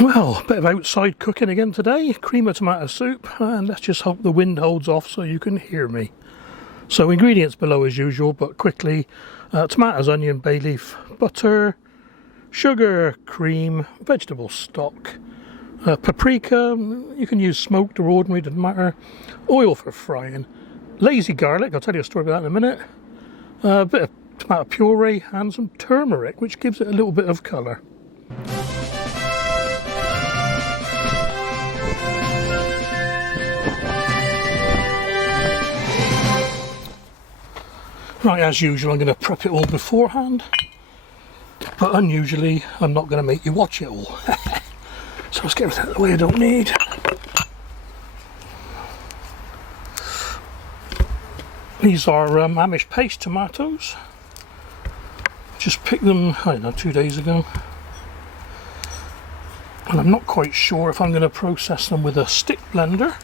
Well, a bit of outside cooking again today. Cream of tomato soup, and let's just hope the wind holds off so you can hear me. So ingredients below as usual, but quickly. Tomatoes, onion, bay leaf, butter, sugar, cream, vegetable stock, paprika, you can use smoked or ordinary, doesn't matter, oil for frying, lazy garlic, I'll tell you a story about that in a minute, a bit of tomato puree and some turmeric, which gives it a little bit of colour. Right, as usual, I'm going to prep it all beforehand, but unusually I'm not going to make you watch it all. So let's get everything out of the way I don't need. These are Amish paste tomatoes. Just picked them, I don't know, 2 days ago. And I'm not quite sure if I'm going to process them with a stick blender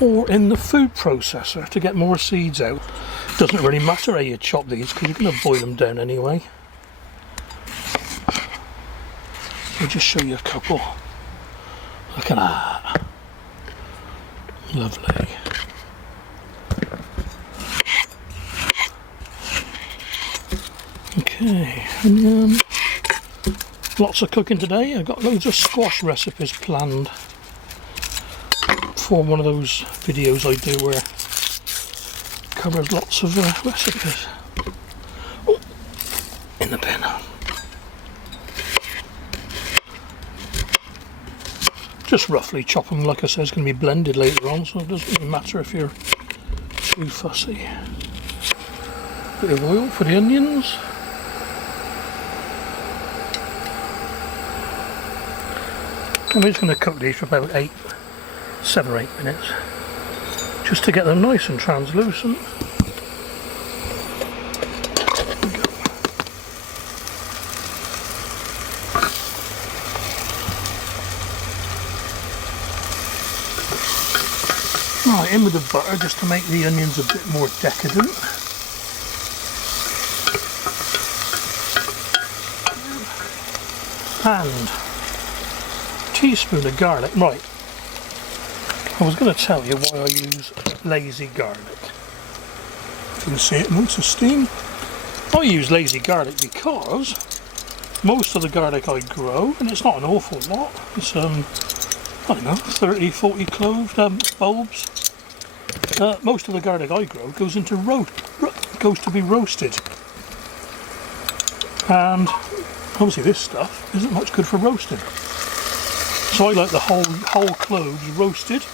or in the food processor to get more seeds out. Doesn't really matter how you chop these because you're going to boil them down anyway. I'll just show you a couple. Look at that. Lovely. Okay, and lots of cooking today. I've got loads of squash recipes planned for one of those videos I do where it covers lots of recipes. Oh, in the bin. Just roughly chop them, like I said, it's going to be blended later on, so it doesn't really matter if you're too fussy. Bit of oil for the onions. I'm just going to cook these for about 7 or 8 minutes, just to get them nice and translucent. Right, in with the butter just to make the onions a bit more decadent. And a teaspoon of garlic. Right, I was going to tell you why I use lazy garlic. You can see it amongst the steam. I use lazy garlic because most of the garlic I grow, and it's not an awful lot, it's I don't know, 30, 40 clove bulbs. Most of the garlic I grow goes into goes to be roasted, and obviously this stuff isn't much good for roasting. So I like the whole cloves roasted,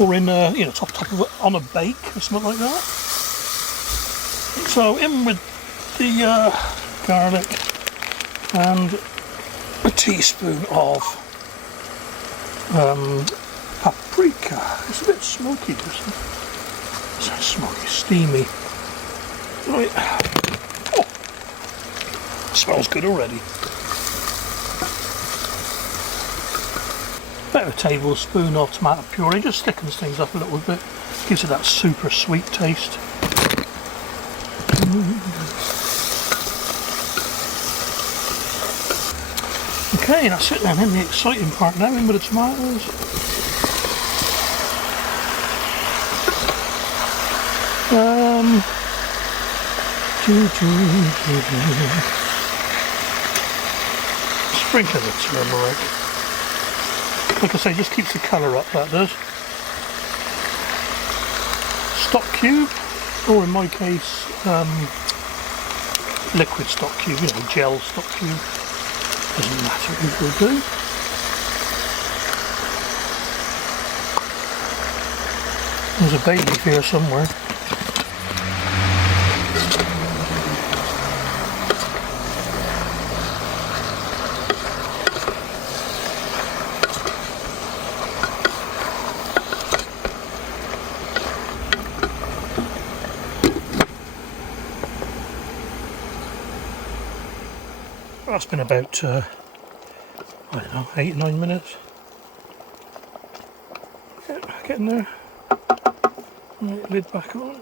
or in you know, top of it on a bake or something like that. So in with the garlic and a teaspoon of paprika. It's a bit smoky, this one. It's smoky, steamy. Right. Oh, smells good already. About a tablespoon of tomato puree, just thickens things up a little bit, gives it that super sweet taste. Okay, that's it then, in the exciting part now, in with the tomatoes. Sprinkle the turmeric. Like I say, just keeps the colour up, that does. Stock cube, or in my case, liquid stock cube, you know, gel stock cube. Doesn't matter, it will do. There's a bay leaf here somewhere. That's been about, I don't know, 8 or 9 minutes. Getting there. Right, lid back on.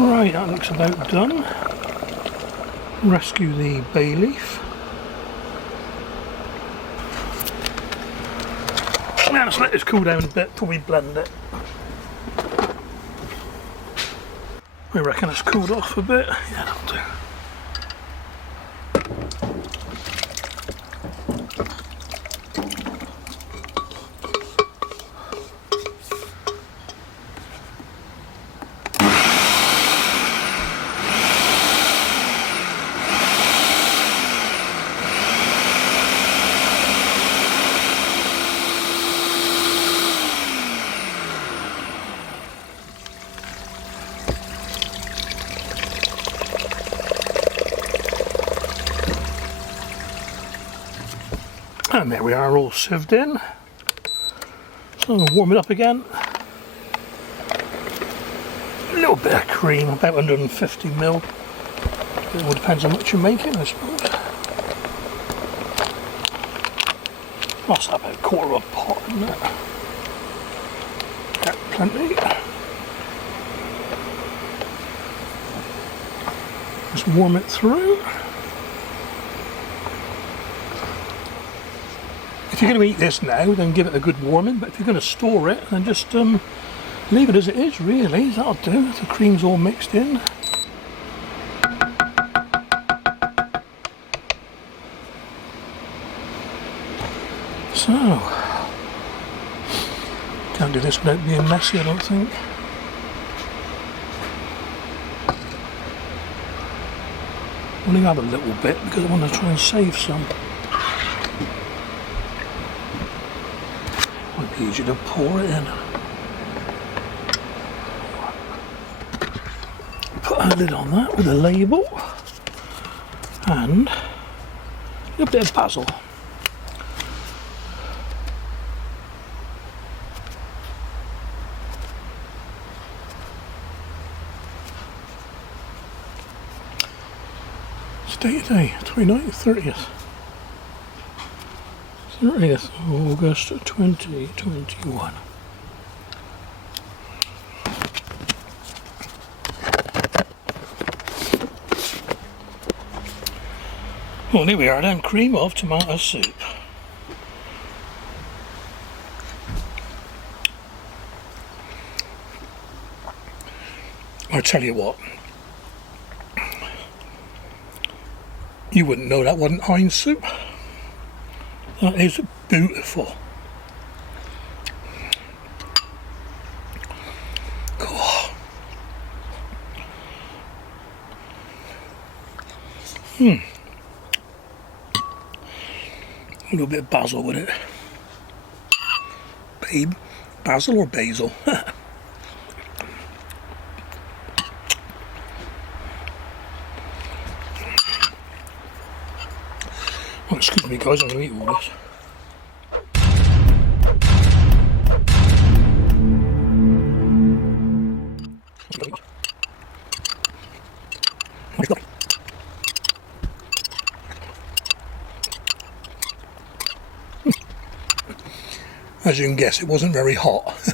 Right, that looks about done. Rescue the bay leaf. Now let's let this cool down a bit before we blend it. I reckon it's cooled off a bit. Yeah, that'll do. And there we are, all sieved in. So I'll warm it up again. A little bit of cream, about 150ml. It all depends how much you're making, I suppose. That's about a quarter of a pot, isn't it? Yeah, plenty. Just warm it through. If you're going to eat this now, then give it a good warming, but if you're going to store it, then just leave it as it is, really. That'll do. The cream's all mixed in. So, can't do this without being messy, I don't think. Only have a little bit because I want to try and save some. Might be easier to pour it in. Put a lid on that with a label and a bit of basil. Date today, 29th, 30th August 2021. Well, here we are then, cream of tomato soup. I tell you what, you wouldn't know that wasn't Heinz soup. That is beautiful. Oh. A little bit of basil with it. Babe, basil or basil? Oh, excuse me guys, I'm going to eat all this. As you can guess, it wasn't very hot.